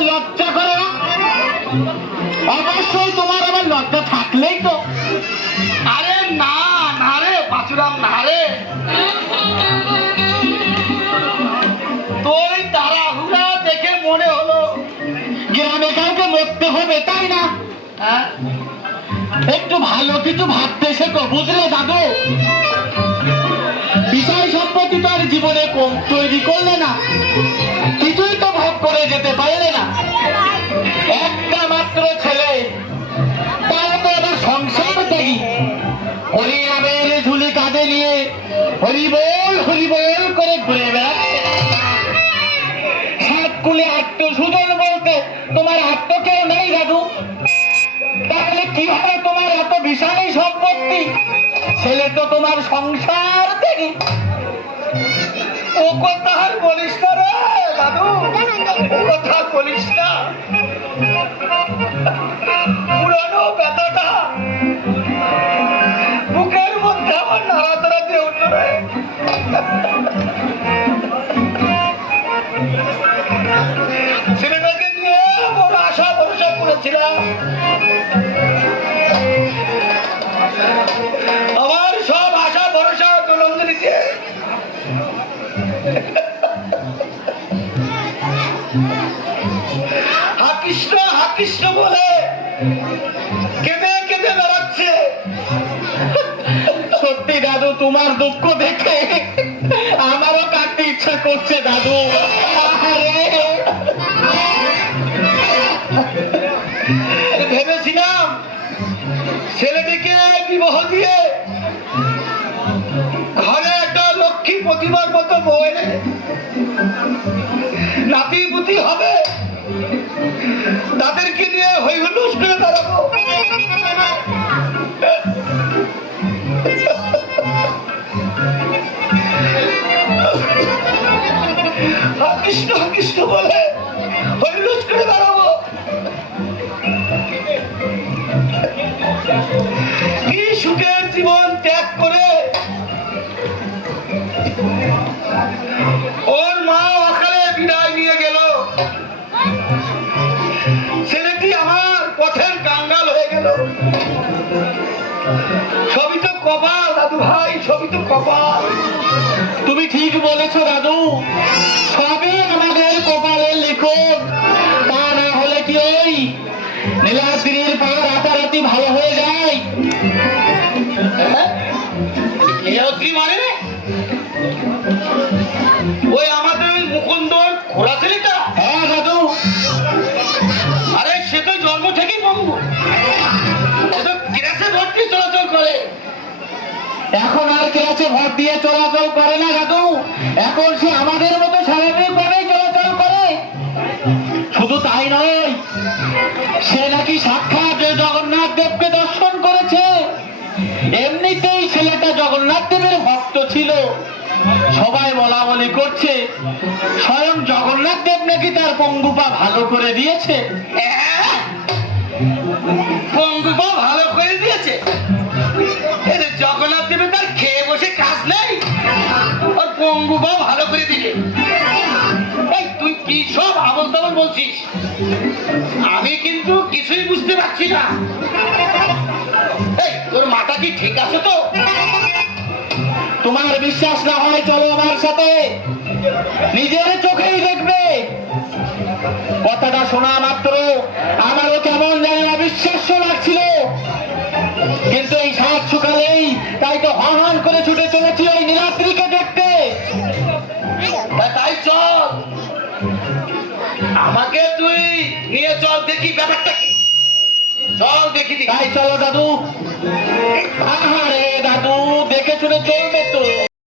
তোমার লজ্জা করে না? অবশ্যই তোমার আবার লজ্জা থাকলেই তো। আরে না না রে বাছুরাম, না রে, তোর তাড়াহুড়া দেখে মনে হলো গ্রামে কাউকে মরতে হবে, তাই না? হ্যাঁ, একটু ভালো কিছু ভাবতে শেখো, বুঝলে দাদু? বিষয় সম্পত্তি তো আর জীবনে কম তৈরি করলে না, কিছুই তো ভোগ করে যেতে পারলে না। একটা মাত্র ছেলে, তাও তো আবার সংসার ত্যাগী, হরিনামের ঝুলি কাঁধে নিয়ে হরিবল হরিবল করে ঘুরে বেড়াচ্ছে। সাত কুলে আত্মসুজন বলতে তোমার আত্ম কেউ নেই দাদু। তাহলে কি হবে তোমার এত বিশাল সম্পত্তি? ছেলে তো তোমার সংসার থেকে। ও কথা আর বলিস না রে দাদু, ও কথা বলিস না। পুরানো ব্যথাটা বুকের মধ্যে আমার নাড়াচাড়া দিয়ে উঠল রে। ছেলেটাকে নিয়ে বড় আশা ভরসা করেছিলাম, আমার সব আশা ভরসা জলঞ্জলিতে হাকৃষ্ণ হাকৃষ্ণ বলে কেঁদে কেঁদে বেড়াচ্ছে। সত্যি দাদু, তোমার দুঃখ দেখে আমারও কাটতে ইচ্ছা করছে দাদু। ভেবেছিলাম ছেলেটিকে বিবাহ দিয়ে ঘরে একটা লক্ষ্মী প্রতিমার মতো বউ এনে নাতি পুতি হবে, তাদেরকে নিয়ে হই হুল্লোড় করে বেড়াবো। কৃষ্ণ কৃষ্ণ বলে হই হুল্লোড় করে বেড়াবো। কি সুখের জীবন ত্যাগ করে ওর মা অকালে বিদায় নিয়ে গেল। ছেলেটি আমার পথের কাঙ্গাল হয়ে গেল। সবই তো কপাল দাদু ভাই, সবই তো কপাল। তুমি ঠিক বলেছো দাদু, সবই আমাদের কপালের লিখন। তা না হলে কি ওই নীলাদ্রির পা রাতারাতি ভালো হয়ে যায়? নীলাদ্রি মানে ওই আমাদের ওই মুকুন্দর ঘোড়া ছেলেটা? হ্যাঁ দাদু। আরে সে তো জন্ম থেকেই পঙ্গু, সে তো গ্যাসে ভর্তি চলাচল করে। এখন আর ক্লাসে ভর দিয়ে চলাচল করে না দাদু, এখন সে আমাদের মতো স্বাভাবিকভাবেই চলাচল করে। শুধু তাই নয়, সে নাকি সাক্ষাৎ জগন্নাথ দেবকে দর্শন করেছে। এমনিতেই ছেলেটা জগন্নাথ দেবের ভক্ত ছিল। সবাই বলা বলি করছে স্বয়ং জগন্নাথ দেব নাকি তার পঙ্গুপা ভালো করে দিয়েছে। পঙ্গুপা ভালো করে দিয়েছে? জগন্নাথ দেবের তার খেয়ে বসে কাজ নেই, আর পঙ্গুপা ভালো করে দিলে? তুই কি সব আবল তাবল বলছিস? আমি কিন্তু কিছুই বুঝতে পারছি না। তোর মাথা কি ঠিক আছে তো? তোমার বিশ্বাস না হয় চলো আমার সাথে, নিজের চোখেই দেখবে। কথাটা শোনা মাত্র আমারও কেমন জানি অবিশ্বাস্য লাগছিল, কিন্তু এই সাত সকালেই তাই তো হন হন করে ছুটে চলেছি ওই নীলাদ্রিকে দেখতে। তাই চল, আমাকে তুই নিয়ে চল, দেখি ব্যাপারটা কি। চল দেখি। তাই চলো দাদু। আহারে দাদু, দেখে শুনে চলবে তো।